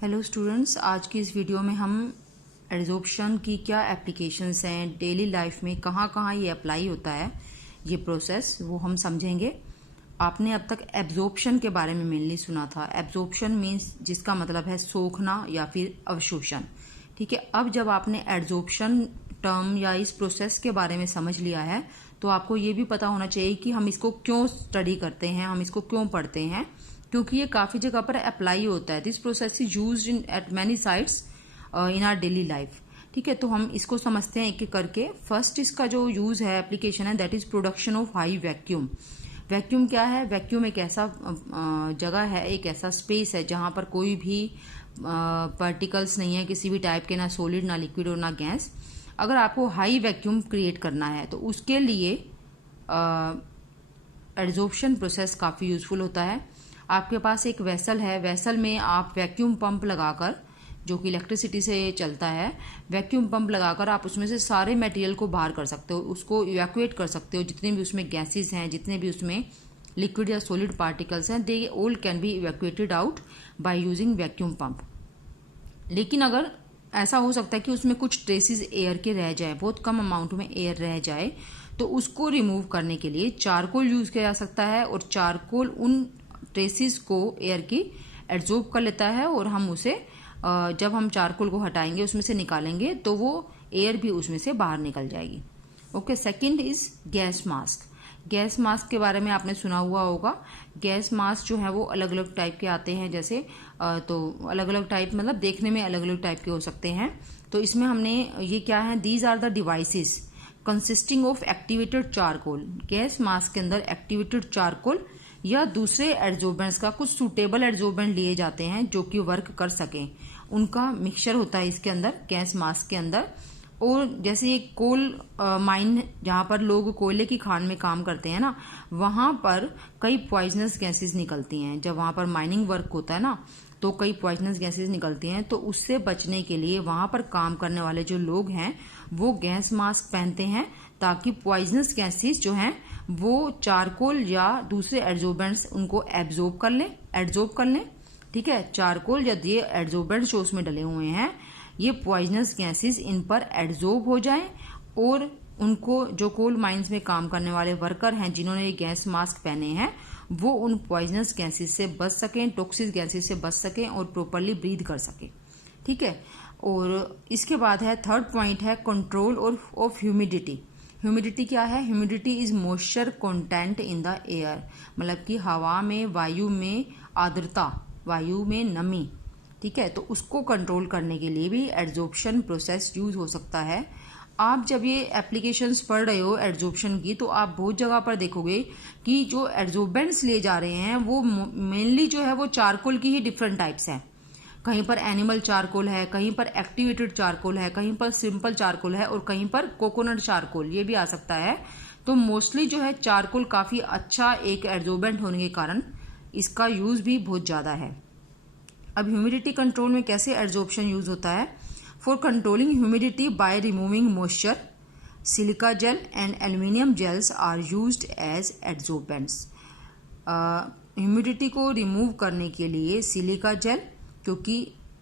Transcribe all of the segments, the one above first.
Hello students, आज की इस वीडियो में हम एड्जॉर्प्शन की क्या एप्लीकेशंस हैं, डेली लाइफ में कहाँ कहाँ ये अप्लाई होता है, ये प्रोसेस वो हम समझेंगे। आपने अब तक एब्जॉर्प्शन के बारे में मेनली सुना था। एब्जॉर्प्शन मीन्स जिसका मतलब है सोखना या फिर अवशोषण। ठीक है, अब जब आपने एड्जॉर्प्शन टर्म या इस प्रोसेस के बारे में समझ लिया है तो आपको ये भी पता होना चाहिए कि हम इसको क्यों स्टडी करते हैं, हम इसको क्यों पढ़ते हैं, क्योंकि ये काफ़ी जगह पर अप्लाई होता है। This process is used in at many sites in our daily life. ठीक है, तो हम इसको समझते हैं एक एक करके। फर्स्ट इसका जो यूज़ है, एप्लीकेशन है, that is production of high vacuum. Vacuum क्या है? वैक्यूम एक ऐसा जगह है, एक ऐसा स्पेस है जहाँ पर कोई भी पार्टिकल्स नहीं है किसी भी टाइप के, ना सॉलिड, ना लिक्विड और ना गैस। अगर आपको हाई वैक्यूम क्रिएट करना है तो उसके लिए एड्जॉर्प्शन प्रोसेस काफ़ी यूजफुल होता है। आपके पास एक वेसल है, वेसल में आप वैक्यूम पंप लगाकर, जो कि इलेक्ट्रिसिटी से चलता है, वैक्यूम पंप लगाकर आप उसमें से सारे मटेरियल को बाहर कर सकते हो, उसको इवैक्यूएट कर सकते हो। जितने भी उसमें गैसेस हैं, जितने भी उसमें लिक्विड या सॉलिड पार्टिकल्स हैं, they all can be evacuated out by using vacuum pump. लेकिन अगर ऐसा हो सकता है कि उसमें कुछ ट्रेसेस एयर के रह जाए, बहुत कम अमाउंट में एयर रह जाए, तो उसको रिमूव करने के लिए चारकोल यूज़ किया जा सकता है। और चारकोल उन ट्रेसेस को एयर की एड्जॉर्ब कर लेता है और हम उसे जब हम चारकोल को हटाएंगे, उसमें से निकालेंगे, तो वो एयर भी उसमें से बाहर निकल जाएगी। Okay, second is gas mask. Gas mask के बारे में आपने सुना हुआ होगा। गैस मास्क जो है वो अलग अलग टाइप के आते हैं, जैसे तो अलग अलग टाइप मतलब देखने में अलग अलग टाइप के हो सकते हैं। तो इसमें हमने ये क्या है, these are the devices consisting of activated charcoal. Gas mask के अंदर एक्टिवेटेड चारकोल या दूसरे एड्जॉर्बेंट्स का, कुछ सूटेबल एड्जॉर्बेंट लिए जाते हैं जो कि वर्क कर सकें, उनका मिक्सचर होता है इसके अंदर, गैस मास्क के अंदर। और जैसे ये कोल माइन, जहाँ पर लोग कोयले की खान में काम करते हैं ना, वहाँ पर कई पॉइजनस गैसेस निकलती हैं। जब वहाँ पर माइनिंग वर्क होता है ना, तो कई पॉइजनस गैसेस निकलती हैं। तो उससे बचने के लिए वहाँ पर काम करने वाले जो लोग हैं वो गैस मास्क पहनते हैं, ताकि पॉइजनस गैसेस जो हैं वो चारकोल या दूसरे एड्जॉर्बेंट्स उनको एब्जॉर्ब कर लें। ठीक है, चारकोल या ये एड्जॉर्बेंट्स जो उसमें डले हुए हैं, ये पॉइजनस गैसेस इन पर एड्जॉर्ब हो जाएं और उनको, जो कोल माइंस में काम करने वाले वर्कर हैं जिन्होंने ये गैस मास्क पहने हैं, वो उन पॉइजनस गैसेस से बच सकें, टॉक्सिक गैसेस से बच सकें और प्रॉपरली ब्रीथ कर सकें। ठीक है, और इसके बाद है थर्ड पॉइंट है कंट्रोल ऑफ ह्यूमिडिटी। ह्यूमिडिटी क्या है? Humidity is moisture content in the air, मतलब कि हवा में, वायु में आर्द्रता, वायु में नमी। ठीक है, तो उसको कंट्रोल करने के लिए भी एड्जॉर्प्शन प्रोसेस यूज हो सकता है। आप जब ये एप्लीकेशंस पढ़ रहे हो एड्जॉर्प्शन की, तो आप बहुत जगह पर देखोगे कि जो एड्जॉर्बेंट्स लिए जा रहे हैं वो मेनली जो है वो चारकोल की ही डिफरेंट टाइप्स हैं। कहीं पर एनिमल चारकोल है, कहीं पर एक्टिवेटेड चारकोल है, कहीं पर सिंपल चारकोल है, और कहीं पर कोकोनट चारकोल ये भी आ सकता है। तो मोस्टली जो है चारकोल काफ़ी अच्छा एक एड्जॉर्बेंट होने के कारण इसका यूज़ भी बहुत ज़्यादा है। अब ह्यूमिडिटी कंट्रोल में कैसे एड्जॉर्प्शन यूज होता है? For controlling humidity by removing moisture, silica gel and aluminium gels are used as adsorbents. Humidity को रिमूव करने के लिए सिलिका जेल, क्योंकि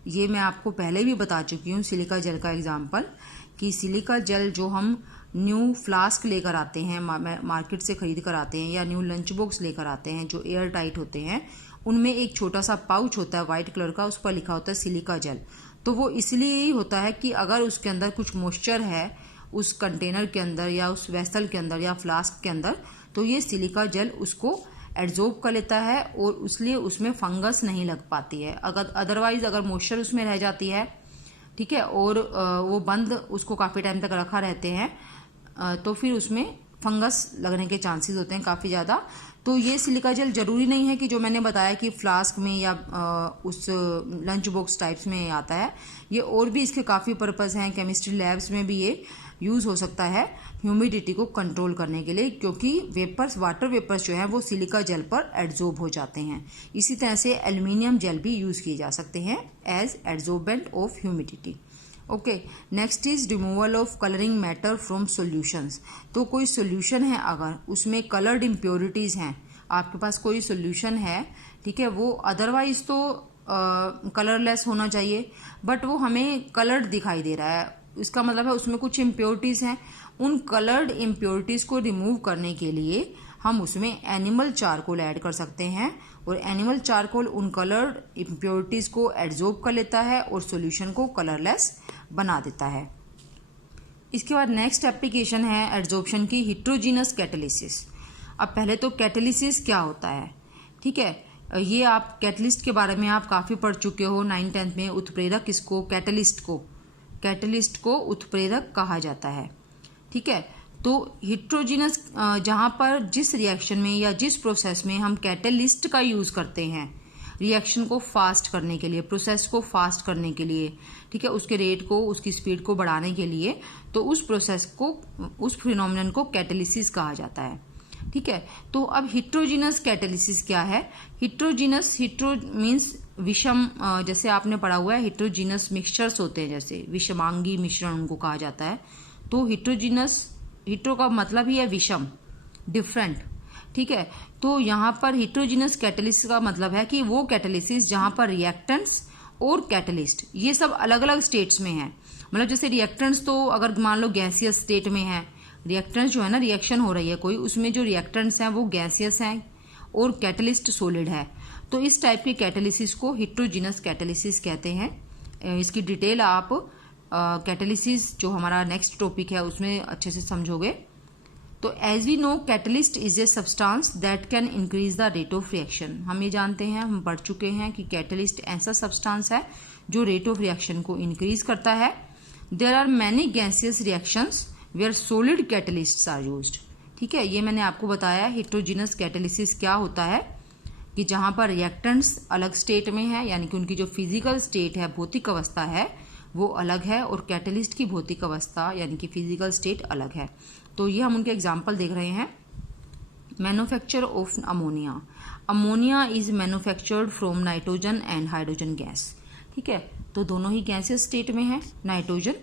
ये मैं आपको पहले भी बता चुकी हूँ सिलिका जेल का एग्जाम्पल, कि सिलिका जेल जो हम न्यू फ्लास्क लेकर आते हैं, मार्केट से खरीद कर आते हैं, या न्यू लंच बॉक्स लेकर आते हैं जो एयर टाइट होते हैं, उनमें एक छोटा सा पाउच होता है वाइट कलर का, उस पर लिखा होता है सिलिका जेल। तो वो इसलिए ही होता है कि अगर उसके अंदर कुछ मॉइस्चर है, उस कंटेनर के अंदर या उस वेसल के अंदर या फ्लास्क के अंदर, तो ये सिलिका जेल उसको एड्जॉर्ब कर लेता है और इसलिए उसमें फंगस नहीं लग पाती है। अदरवाइज अगर मॉइस्चर उसमें रह जाती है, ठीक है, और वो बंद उसको काफ़ी टाइम तक रखा रहते हैं, तो फिर उसमें फंगस लगने के चांसेस होते हैं काफ़ी ज़्यादा। तो ये सिलिका जेल ज़रूरी नहीं है कि जो मैंने बताया कि फ्लास्क में या उस लंच बॉक्स टाइप्स में आता है, ये और भी इसके काफ़ी पर्पस हैं। केमिस्ट्री लैब्स में भी ये यूज़ हो सकता है ह्यूमिडिटी को कंट्रोल करने के लिए, क्योंकि वेपर्स, वाटर वेपर्स जो हैं वो सिलिका जेल पर एड्जॉर्ब हो जाते हैं। इसी तरह से एल्यूमिनियम जेल भी यूज़ किए जा सकते हैं as adsorbent of humidity. Okay, next is removal of colouring matter from solutions. तो कोई सॉल्यूशन है, अगर उसमें कलर्ड इम्प्योरिटीज़ हैं, आपके पास कोई सॉल्यूशन है, ठीक है, वो अदरवाइज तो कलरलेस होना चाहिए, बट वो हमें कलर्ड दिखाई दे रहा है। इसका मतलब है उसमें कुछ इम्प्योरिटीज़ हैं। उन कलर्ड इम्प्योरिटीज़ को रिमूव करने के लिए हम उसमें एनिमल चारकोल ऐड कर सकते हैं, और एनिमल चारकोल उन कलर्ड इम्प्योरिटीज़ को एब्जॉर्ब कर लेता है और सॉल्यूशन को कलरलेस बना देता है। इसके बाद नेक्स्ट एप्लीकेशन है एड्जॉर्प्शन की, हेटेरोजीनस कैटालिसिस। अब पहले तो कैटालिसिस क्या होता है, ठीक है, ये आप कैटलिस्ट के बारे में आप काफ़ी पढ़ चुके हो 9th-10th में। उत्प्रेरक किसको, कैटलिस्ट को उत्प्रेरक कहा जाता है, ठीक है। तो हेटेरोजीनस जहाँ पर जिस रिएक्शन में या जिस प्रोसेस में हम कैटलिस्ट का यूज़ करते हैं रिएक्शन को फास्ट करने के लिए, प्रोसेस को फास्ट करने के लिए, ठीक है, उसके रेट को, उसकी स्पीड को बढ़ाने के लिए, तो उस प्रोसेस को, उस फिनोमिनन को कैटालिसिस कहा जाता है, ठीक है। तो अब हेटेरोजीनस कैटालिसिस क्या है? हेटेरो मीन्स विषम, जैसे आपने पढ़ा हुआ है हेटेरोजीनस मिक्सचर्स होते हैं, जैसे विषमांगी मिश्रण उनको कहा जाता है। तो हेटेरो का मतलब ही है विषम, डिफरेंट, ठीक है। तो यहाँ पर हेटेरोजीनस कैटालिसिस का मतलब है कि वो कैटालिसिस जहाँ पर रिएक्टेंट्स और कैटालिस्ट ये सब अलग अलग स्टेट्स में हैं। मतलब जैसे रिएक्टेंट्स तो अगर मान लो गैसियस स्टेट में है, रिएक्टेंट्स जो है ना, रिएक्शन हो रही है कोई, उसमें जो रिएक्टेंट्स हैं वो गैसियस हैं और कैटालिस्ट सॉलिड है। तो इस टाइप के कैटालिसिस को हेटेरोजीनस कैटालिसिस कहते हैं। इसकी डिटेल आप कैटालिसिस जो हमारा नेक्स्ट टॉपिक है उसमें अच्छे से समझोगे। तो as we know catalyst is a substance that can increase the rate of reaction. हम ये जानते हैं, हम पढ़ चुके हैं कि कैटलिस्ट ऐसा सब्सटेंस है जो रेट ऑफ रिएक्शन को इंक्रीज करता है। There are many gaseous reactions where solid catalysts are used, ठीक है। ये मैंने आपको बताया हेटेरोजीनस कैटालिसिस क्या होता है, कि जहाँ पर रिएक्टेंट्स अलग स्टेट में है, यानी कि उनकी जो फिजिकल स्टेट है, भौतिक अवस्था है, वो अलग है, और कैटलिस्ट की भौतिक अवस्था यानी कि फिजिकल स्टेट अलग है। तो ये हम उनके एग्जाम्पल देख रहे हैं। Manufacture of ammonia. Ammonia is manufactured from nitrogen and hydrogen gas, ठीक है। तो दोनों ही गैसियस स्टेट में है, नाइट्रोजन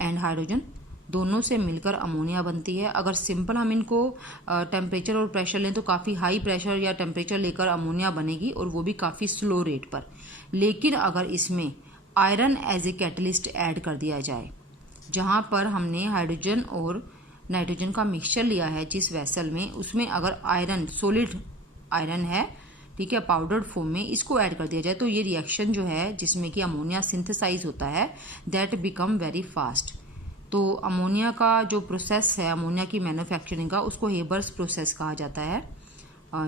एंड हाइड्रोजन दोनों से मिलकर अमोनिया बनती है। अगर सिंपल हम इनको टेम्परेचर और प्रेशर लें तो काफ़ी हाई प्रेशर या टेम्परेचर लेकर अमोनिया बनेगी, और वो भी काफ़ी स्लो रेट पर। लेकिन अगर इसमें iron as a catalyst add कर दिया जाए, जहाँ पर हमने हाइड्रोजन और नाइट्रोजन का मिक्सचर लिया है जिस वेसल में, उसमें अगर आयरन, सॉलिड आयरन है, ठीक है, पाउडर्ड फॉर्म में, इसको ऐड कर दिया जाए, तो ये रिएक्शन जो है जिसमें कि अमोनिया सिंथेसाइज होता है, दैट बिकम वेरी फास्ट। तो अमोनिया का जो प्रोसेस है, अमोनिया की मैन्युफैक्चरिंग का, उसको हेबर्स प्रोसेस कहा जाता है।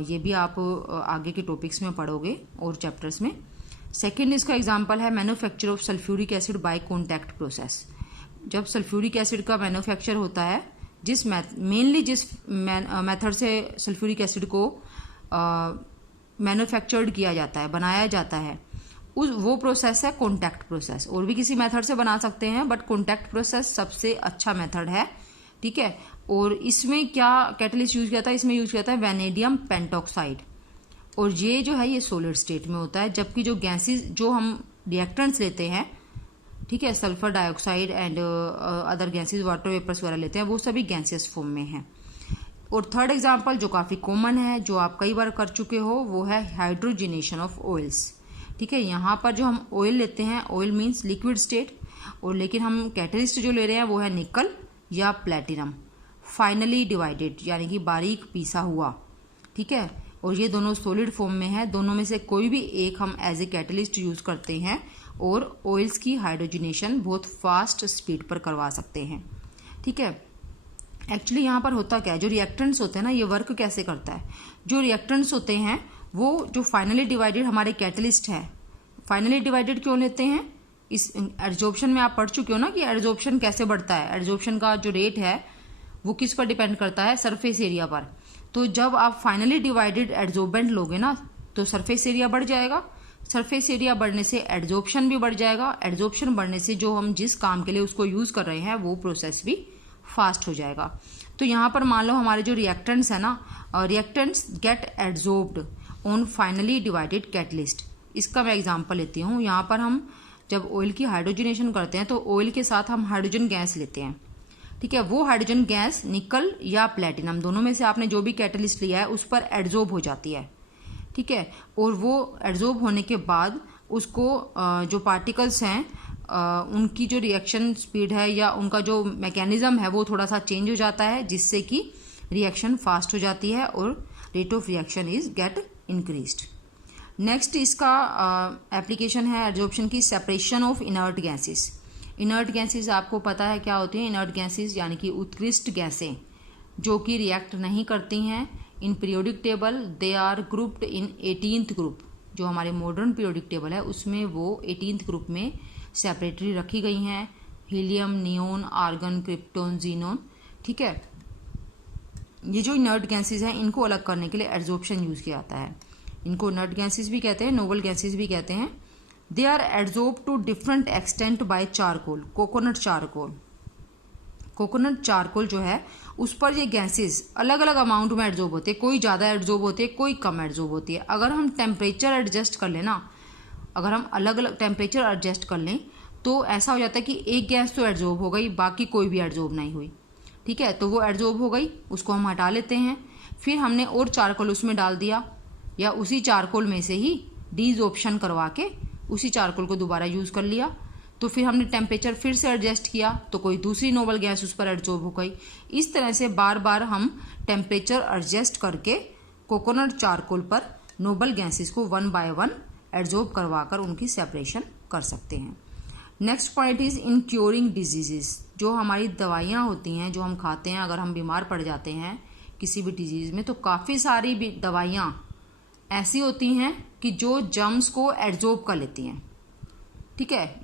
ये भी आप आगे के टॉपिक्स में पढ़ोगे और चैप्टर्स में। सेकेंड इसका एग्जाम्पल है manufacture of sulphuric acid by contact process. जब सल्फ्यूरिक एसिड का मैन्युफैक्चर होता है, जिस मेथड से सल्फ्यूरिक एसिड को मैन्युफैक्चर्ड किया जाता है, बनाया जाता है, वो प्रोसेस है कॉन्टैक्ट प्रोसेस। और भी किसी मेथड से बना सकते हैं, बट कॉन्टैक्ट प्रोसेस सबसे अच्छा मेथड है, ठीक है। और इसमें क्या कैटलिस्ट यूज किया था? इसमें यूज किया था वैनेडियम पेंटॉक्साइड, और ये जो है ये सॉलिड स्टेट में होता है, जबकि जो गैसेस, जो हम रिएक्टेंट्स लेते हैं, ठीक है, sulphur dioxide and other gases, water vapours वगैरह लेते हैं, वो सभी गैसियस फॉर्म में हैं। और थर्ड एग्जांपल जो काफ़ी कॉमन है, जो आप कई बार कर चुके हो, वो है हाइड्रोजिनेशन ऑफ ऑयल्स, ठीक है। यहाँ पर जो हम ऑयल लेते हैं, ऑयल मीन्स लिक्विड स्टेट, और लेकिन हम कैटलिस्ट जो ले रहे हैं वो है निकल या प्लेटिनम, फाइनली डिवाइडेड यानी कि बारीक पीसा हुआ, ठीक है। और ये दोनों सॉलिड फॉर्म में है। दोनों में से कोई भी एक हम एज ए कैटलिस्ट यूज करते हैं, और ऑयल्स की हाइड्रोजिनेशन बहुत फास्ट स्पीड पर करवा सकते हैं, ठीक है। एक्चुअली यहाँ पर होता क्या है, जो रिएक्टेंट्स होते हैं ना, ये वर्क कैसे करता है? जो रिएक्टेंट्स होते हैं वो जो फाइनली डिवाइडेड हमारे कैटलिस्ट है, फाइनली डिवाइडेड क्यों लेते हैं? इस एड्जॉर्प्शन में आप पढ़ चुके हो ना कि एड्जॉर्प्शन कैसे बढ़ता है। एड्जॉर्प्शन का जो रेट है वो किस पर डिपेंड करता है? सरफेस एरिया पर। तो जब आप फाइनली डिवाइडेड एड्जॉर्बेंट लोगे ना, तो सरफेस एरिया बढ़ जाएगा। सरफेस एरिया बढ़ने से एड्जॉर्प्शन भी बढ़ जाएगा। एड्जॉर्प्शन बढ़ने से जो हम जिस काम के लिए उसको यूज कर रहे हैं वो प्रोसेस भी फास्ट हो जाएगा। तो यहाँ पर मान लो हमारे जो रिएक्टेंट्स है ना, reactants get adsorbed on finally divided catalyst. इसका मैं एग्जांपल लेती हूँ। यहाँ पर हम जब ऑयल की हाइड्रोजनेशन करते हैं तो ऑयल के साथ हम हाइड्रोजन गैस लेते हैं, ठीक है। वो हाइड्रोजन गैस निकल या प्लेटिनम दोनों में से आपने जो भी कैटलिस्ट लिया है उस पर एड्जॉर्ब हो जाती है, ठीक है। और वो एड्जॉर्ब होने के बाद उसको जो पार्टिकल्स हैं उनकी जो रिएक्शन स्पीड है या उनका जो मैकेनिज्म है वो थोड़ा सा चेंज हो जाता है, जिससे कि रिएक्शन फास्ट हो जाती है और rate of reaction is get increased. Next इसका एप्लीकेशन है एडजॉर्प्शन की, separation of inert gases. Inert gases आपको पता है क्या होती हैं। इनर्ट गैसेस यानी कि उत्कृष्ट गैसें जो कि रिएक्ट नहीं करती हैं। In periodic table they are grouped in 18th group. जो हमारे मॉडर्न पीरियोडिक टेबल है उसमें वो 18th ग्रुप में सेपरेटली रखी गई हैं। Helium, neon, argon, krypton, xenon. ठीक है, ये जो इनर्ट गैसेस हैं इनको अलग करने के लिए एडजॉर्प्शन यूज किया जाता है। इनको इनर्ट गैसेस भी कहते हैं, नोबल गैसेस भी कहते हैं। They are adsorb to different extent by charcoal, coconut charcoal. Coconut charcoal जो है उस पर ये गैसेस अलग अलग अमाउंट में एडजॉर्ब होते हैं। कोई ज़्यादा एडजॉर्ब होती है, कोई कम एडजॉर्ब होती है। अगर हम टेम्परेचर एडजस्ट कर लें ना, अगर हम अलग अलग टेम्परेचर एडजस्ट कर लें तो ऐसा हो जाता है कि एक गैस तो एडजॉर्ब हो गई, बाकी कोई भी एडजॉर्ब नहीं हुई। ठीक है, तो वो एडजॉर्ब हो गई, उसको हम हटा लेते हैं। फिर हमने और चारकोल उसमें डाल दिया, या उसी चारकोल में से ही डीजॉर्प्शन करवा के उसी चारकोल को दोबारा यूज़ कर लिया। तो फिर हमने टेम्परेचर फिर से एडजस्ट किया तो कोई दूसरी नोबल गैस उस पर एडजॉर्ब हो गई। इस तरह से बार बार हम टेम्परेचर एडजस्ट करके कोकोनट चारकोल पर नोबल गैसेस को 1 by 1 एडजॉर्ब करवाकर उनकी सेपरेशन कर सकते हैं। Next point is in curing diseases. जो हमारी दवाइयाँ होती हैं जो हम खाते हैं, अगर हम बीमार पड़ जाते हैं किसी भी डिजीज़ में, तो काफ़ी सारी दवाइयाँ ऐसी होती हैं कि जो जर्म्स को एडजॉर्ब कर लेती हैं। ठीक है,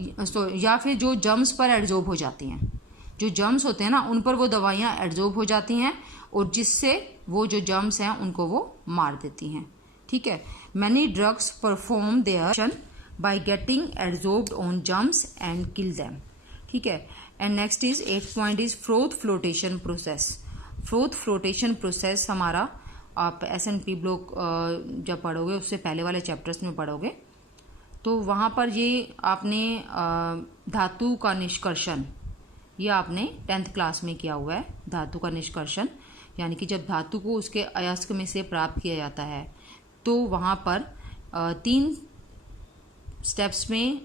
या फिर जो जर्म्स पर एडजॉर्ब हो जाती हैं। जो जर्म्स होते हैं ना उन पर वो दवाइयाँ एडजॉर्ब हो जाती हैं और जिससे वो जो जर्म्स हैं उनको वो मार देती हैं। ठीक है, many drugs perform their action by getting adsorbed on germs and kill them. ठीक है, and next is 8th point is froth flotation process. Froth flotation process हमारा आप S&P ब्लॉक जब पढ़ोगे उससे पहले वाले चैप्टर्स में पढ़ोगे तो वहाँ पर ये आपने धातु का निष्कर्षण, ये आपने 10th क्लास में किया हुआ है। धातु का निष्कर्षण यानी कि जब धातु को उसके अयस्क में से प्राप्त किया जाता है तो वहाँ पर 3 स्टेप्स में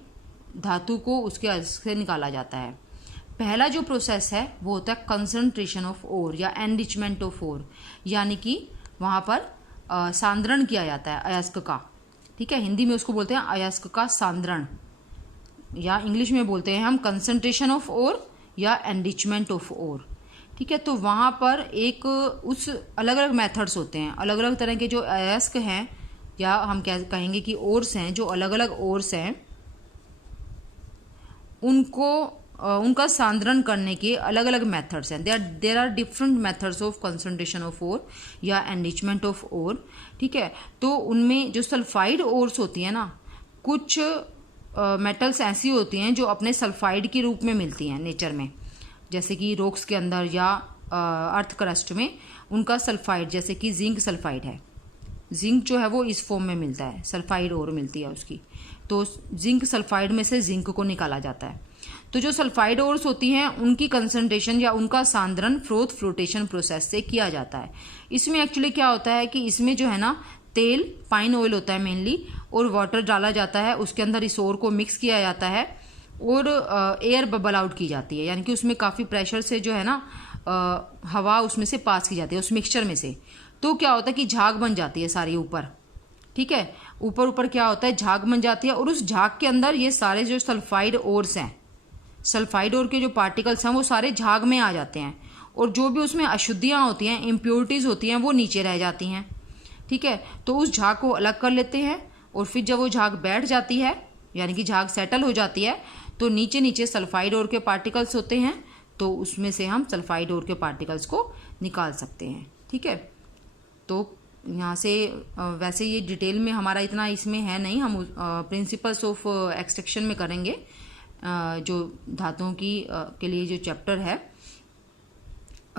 धातु को उसके अयस्क से निकाला जाता है। पहला जो प्रोसेस है वो होता है कंसंट्रेशन ऑफ ओर या एनरिचमेंट ऑफ ओर, यानी कि वहाँ पर सांद्रण किया जाता है अयस्क का। ठीक है, हिंदी में उसको बोलते हैं अयस्क का सांद्रण, या इंग्लिश में बोलते हैं हम कंसंट्रेशन ऑफ ओर या एनरिचमेंट ऑफ ओर। ठीक है, तो वहाँ पर एक उस अलग अलग मेथड्स होते हैं, अलग अलग तरह के जो अयस्क हैं या हम क्या कहेंगे कि ओर्स हैं, जो अलग अलग ओर्स हैं उनको उनका सांद्रण करने के अलग अलग मेथड्स हैं। There are different methods of concentration of ore या एनरिचमेंट ऑफ ओर। ठीक है, तो उनमें जो सल्फाइड ओर्स होती हैं ना, कुछ मेटल्स ऐसी होती हैं जो अपने सल्फाइड के रूप में मिलती हैं नेचर में, जैसे कि रॉक्स के अंदर या अर्थ क्रस्ट में उनका सल्फाइड, जैसे कि जिंक सल्फाइड है। जिंक जो है वो इस फॉर्म में मिलता है, सल्फाइड ओर मिलती है उसकी, तो जिंक सल्फाइड में से जिंक को निकाला जाता है। तो जो सल्फाइड ओर्स होती हैं उनकी कंसंट्रेशन या उनका सांद्रण फ्रोथ फ्लोटेशन प्रोसेस से किया जाता है। इसमें एक्चुअली क्या होता है कि इसमें जो है ना तेल, पाइन ऑयल होता है मेनली, और वाटर डाला जाता है, उसके अंदर इस ओर को मिक्स किया जाता है और एयर बबल आउट की जाती है, यानी कि उसमें काफ़ी प्रेशर से जो है ना हवा उसमें से पास की जाती है उस मिक्सचर में से। तो क्या होता है कि झाग बन जाती है सारी ऊपर। ठीक है, ऊपर ऊपर क्या होता है, झाग बन जाती है, और उस झाग के अंदर ये सारे जो सल्फाइड ओर्स हैं, सल्फाइड ओर के जो पार्टिकल्स हैं वो सारे झाग में आ जाते हैं, और जो भी उसमें अशुद्धियाँ होती हैं, इम्प्योरिटीज़ होती हैं, वो नीचे रह जाती हैं। ठीक है, तो उस झाग को अलग कर लेते हैं, और फिर जब वो झाग बैठ जाती है यानी कि झाग सेटल हो जाती है तो नीचे नीचे सल्फाइड ओर के पार्टिकल्स होते हैं, तो उसमें से हम सल्फाइड ओर के पार्टिकल्स को निकाल सकते हैं। ठीक है, तो यहाँ से वैसे ये डिटेल में हमारा इतना इसमें है नहीं, हम प्रिंसिपल्स ऑफ एक्सट्रैक्शन में करेंगे जो धातुओं की के लिए जो चैप्टर है,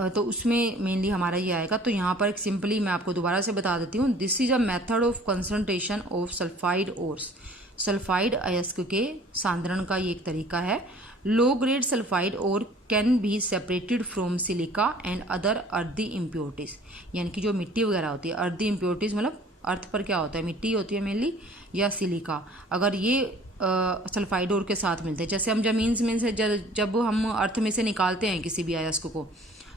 तो उसमें मेनली हमारा ये आएगा। तो यहाँ पर एक सिंपली मैं आपको दोबारा से बता देती हूँ, this is a method of concentration of sulphide ores. Sulphide अयस्क के सांद्रण का ये एक तरीका है। Low grade sulphide ore can be separated from silica and other earthy impurities, यानी कि जो मिट्टी वगैरह होती है, अर्दी इम्प्योरिटीज मतलब अर्थ पर क्या होता है, मिट्टी होती है मेनली या सिलिका। अगर ये सल्फाइड ओर के साथ मिलते हैं, जैसे हम ज़मीन में से जब हम अर्थ में से निकालते हैं किसी भी अयस्क को,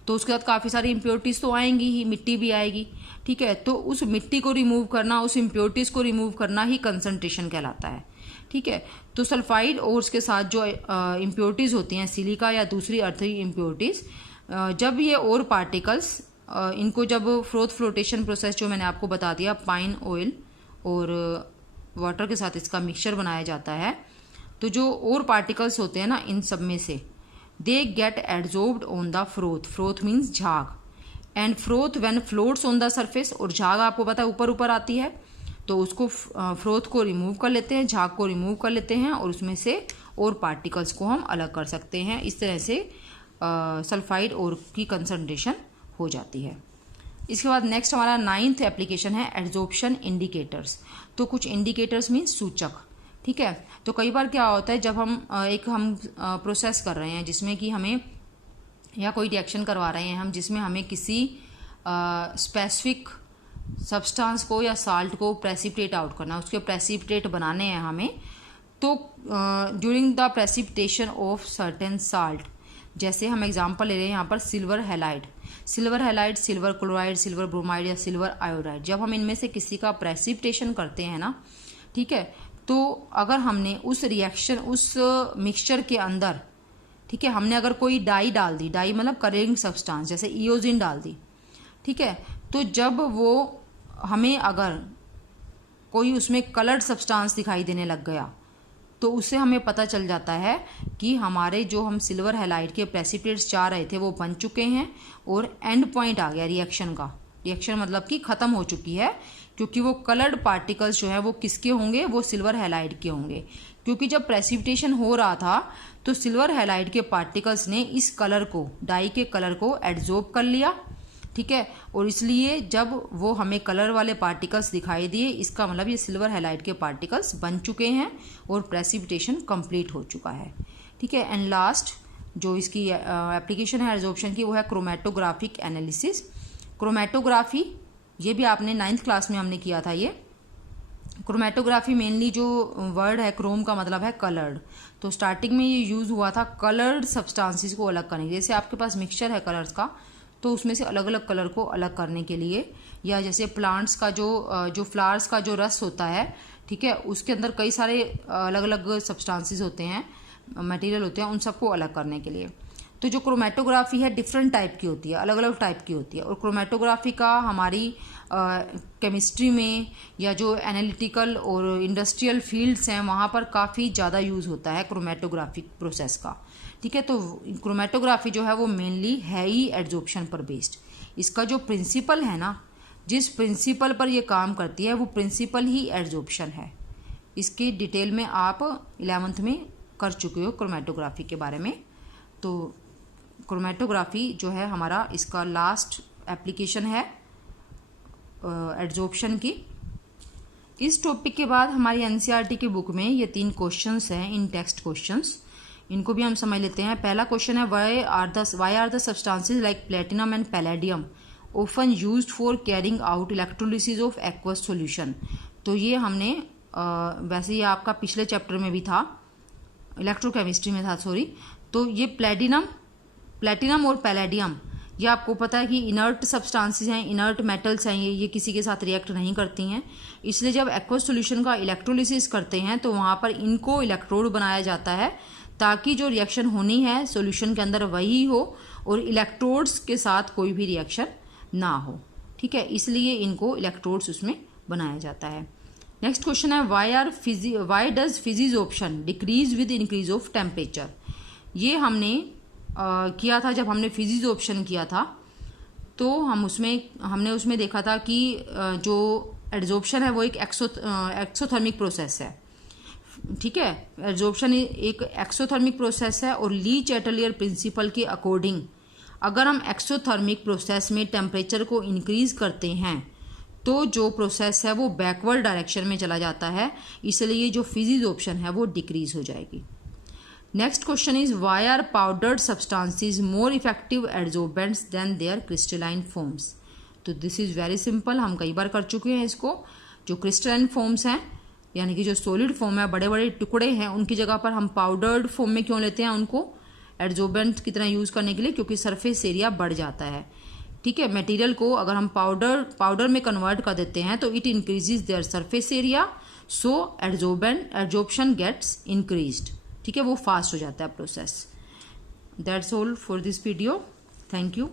तो उसके साथ काफ़ी सारी इम्प्योरिटीज़ तो आएंगी ही, मिट्टी भी आएगी, ठीक है। तो उस मिट्टी को रिमूव करना, उस इम्प्योरिटीज़ को रिमूव करना ही कंसंट्रेशन कहलाता है, ठीक है। तो सल्फाइड ओर्स के साथ जो इम्प्योरिटीज़ होती हैं, सिलिका या दूसरी अर्थी इम्प्योरिटीज़, जब ये ओर पार्टिकल्स इनको जब फ्लोटेशन प्रोसेस जो मैंने आपको बता दिया, पाइन ऑयल और वाटर के साथ इसका मिक्सचर बनाया जाता है, तो जो और पार्टिकल्स होते हैं ना इन सब में से, they get adsorbed on the froth means झाग, and froth when floats on the surface, और झाग आपको पता है ऊपर ऊपर आती है, तो उसको फ्रोथ को रिमूव कर लेते हैं, झाग को रिमूव कर लेते हैं और उसमें से और पार्टिकल्स को हम अलग कर सकते हैं। इस तरह से सल्फाइड और की कंसंट्रेशन हो जाती है। इसके बाद नेक्स्ट हमारा 9th एप्लीकेशन है एड्जॉर्प्शन इंडिकेटर्स। तो कुछ इंडिकेटर्स मीन्स सूचक, ठीक है। तो कई बार क्या होता है, जब हम प्रोसेस कर रहे हैं जिसमें कि हमें, या कोई रिएक्शन करवा रहे हैं हम जिसमें हमें किसी स्पेसिफिक सब्सटेंस को या साल्ट को प्रेसिपिटेट आउट करना, उसके प्रेसिपिटेट बनाने हैं हमें, तो during the precipitation of certain salt, जैसे हम एग्जांपल ले रहे हैं यहाँ पर silver halide, silver chloride, silver bromide या सिल्वर आयोडाइड, जब हम इनमें से किसी का प्रेसिपिटेशन करते हैं ना, ठीक है, तो अगर हमने उस रिएक्शन, उस मिक्सचर के अंदर, ठीक है, हमने अगर कोई डाई डाल दी, डाई मतलब कलरिंग सब्सटेंस, जैसे इओजिन डाल दी, ठीक है, तो जब वो हमें अगर कोई उसमें कलर्ड सब्सटेंस दिखाई देने लग गया, तो उससे हमें पता चल जाता है कि हमारे जो हम सिल्वर हैलाइड के प्रेसिपिटेट्स चाह रहे थे वो बन चुके हैं और एंड पॉइंट आ गया रिएक्शन का। रिएक्शन मतलब कि ख़त्म हो चुकी है, क्योंकि वो कलर्ड पार्टिकल्स जो है वो किसके होंगे, वो सिल्वर हैलाइड के होंगे। क्योंकि जब प्रेसिपिटेशन हो रहा था तो सिल्वर हैलाइड के पार्टिकल्स ने इस कलर को, डाई के कलर को एड्जॉर्ब कर लिया, ठीक है, और इसलिए जब वो हमें कलर वाले पार्टिकल्स दिखाई दिए, इसका मतलब ये सिल्वर हैलाइड के पार्टिकल्स बन चुके हैं और प्रेसिपिटेशन कंप्लीट हो चुका है, ठीक है। एंड लास्ट जो इसकी एप्लीकेशन है एड्जॉर्प्शन की, वो है क्रोमेटोग्राफिक एनालिसिस। क्रोमेटोग्राफी, ये भी आपने 9th क्लास में हमने किया था। ये क्रोमेटोग्राफी मेनली जो वर्ड है, क्रोम का मतलब है कलर्ड, तो स्टार्टिंग में ये यूज़ हुआ था कलर्ड सब्सटेंसेस को अलग करने के लिए। जैसे आपके पास मिक्सचर है कलर्स का, तो उसमें से अलग अलग कलर को अलग करने के लिए, या जैसे प्लांट्स का जो फ्लावर्स का जो रस होता है, ठीक है, उसके अंदर कई सारे अलग अलग सब्सटेंसेस होते हैं, मटेरियल होते हैं, उन सबको अलग करने के लिए। तो जो क्रोमेटोग्राफी है डिफरेंट टाइप की होती है, अलग अलग टाइप की होती है, और क्रोमेटोग्राफी का हमारी केमिस्ट्री में या जो एनालिटिकल और इंडस्ट्रियल फील्ड्स हैं वहाँ पर काफ़ी ज़्यादा यूज़ होता है क्रोमेटोग्राफिक प्रोसेस का, ठीक है। तो क्रोमेटोग्राफी जो है वो मेनली है ही एड्जॉर्प्शन पर बेस्ड। इसका जो प्रिंसिपल है ना, जिस प्रिंसिपल पर ये काम करती है वो प्रिंसिपल ही एड्जॉर्प्शन है। इसकी डिटेल में आप 11th में कर चुके हो क्रोमेटोग्राफी के बारे में। तो क्रोमेटोग्राफी जो है हमारा इसका लास्ट एप्लीकेशन है एड्जॉर्प्शन की। इस टॉपिक के बाद हमारी एनसीईआरटी की बुक में ये 3 क्वेश्चंस हैं, इन टेक्स्ट क्वेश्चंस, इनको भी हम समझ लेते हैं। पहला क्वेश्चन है why are the substances like platinum and palladium often used for carrying out electrolysis of aqueous solution. तो ये हमने वैसे ये आपका पिछले चैप्टर में भी था, इलेक्ट्रोकेमिस्ट्री में था, सॉरी। तो ये प्लेटिनम और पैलेडियम, ये आपको पता है कि इनर्ट सब्सटेंसेस हैं, इनर्ट मेटल्स हैं, ये किसी के साथ रिएक्ट नहीं करती हैं, इसलिए जब एक्वस सॉल्यूशन का इलेक्ट्रोलिसिस करते हैं तो वहाँ पर इनको इलेक्ट्रोड बनाया जाता है ताकि जो रिएक्शन होनी है सॉल्यूशन के अंदर वही हो और इलेक्ट्रोड्स के साथ कोई भी रिएक्शन ना हो, ठीक है, इसलिए इनको इलेक्ट्रोड्स उसमें बनाया जाता है। नेक्स्ट क्वेश्चन है why does physisorption decrease with increase of temperature. ये हमने किया था जब हमने फिजिजोप्शन किया था, तो हमने उसमें देखा था कि जो एड्जॉर्प्शन है वो एक एक्सोथर्मिक प्रोसेस है, ठीक है। एड्जॉर्प्शन एक एक्सोथर्मिक प्रोसेस है और ली चैटलियर प्रिंसिपल के अकॉर्डिंग अगर हम एक्सोथर्मिक प्रोसेस में टेम्परेचर को इंक्रीज करते हैं तो जो प्रोसेस है वो बैकवर्ड डायरेक्शन में चला जाता है, इसलिए जो फिजिजोप्शन है वो डिक्रीज हो जाएगी। Next question is why are powdered substances more effective adsorbents than their crystalline forms. तो दिस इज वेरी सिंपल, हम कई बार कर चुके हैं इसको। जो क्रिस्टलाइन फॉर्म्स हैं यानी कि जो सॉलिड फॉर्म है, बड़े बड़े टुकड़े हैं, उनकी जगह पर हम पाउडर्ड फॉर्म में क्यों लेते हैं उनको एडजॉर्बेंट की तरह यूज़ करने के लिए, क्योंकि सरफेस एरिया बढ़ जाता है। ठीक है, मटेरियल को अगर हम पाउडर में कन्वर्ट कर देते हैं तो it increases their surface area, so adsorption gets increased. ठीक है, वो फास्ट हो जाता है process. That's all for this video, thank you.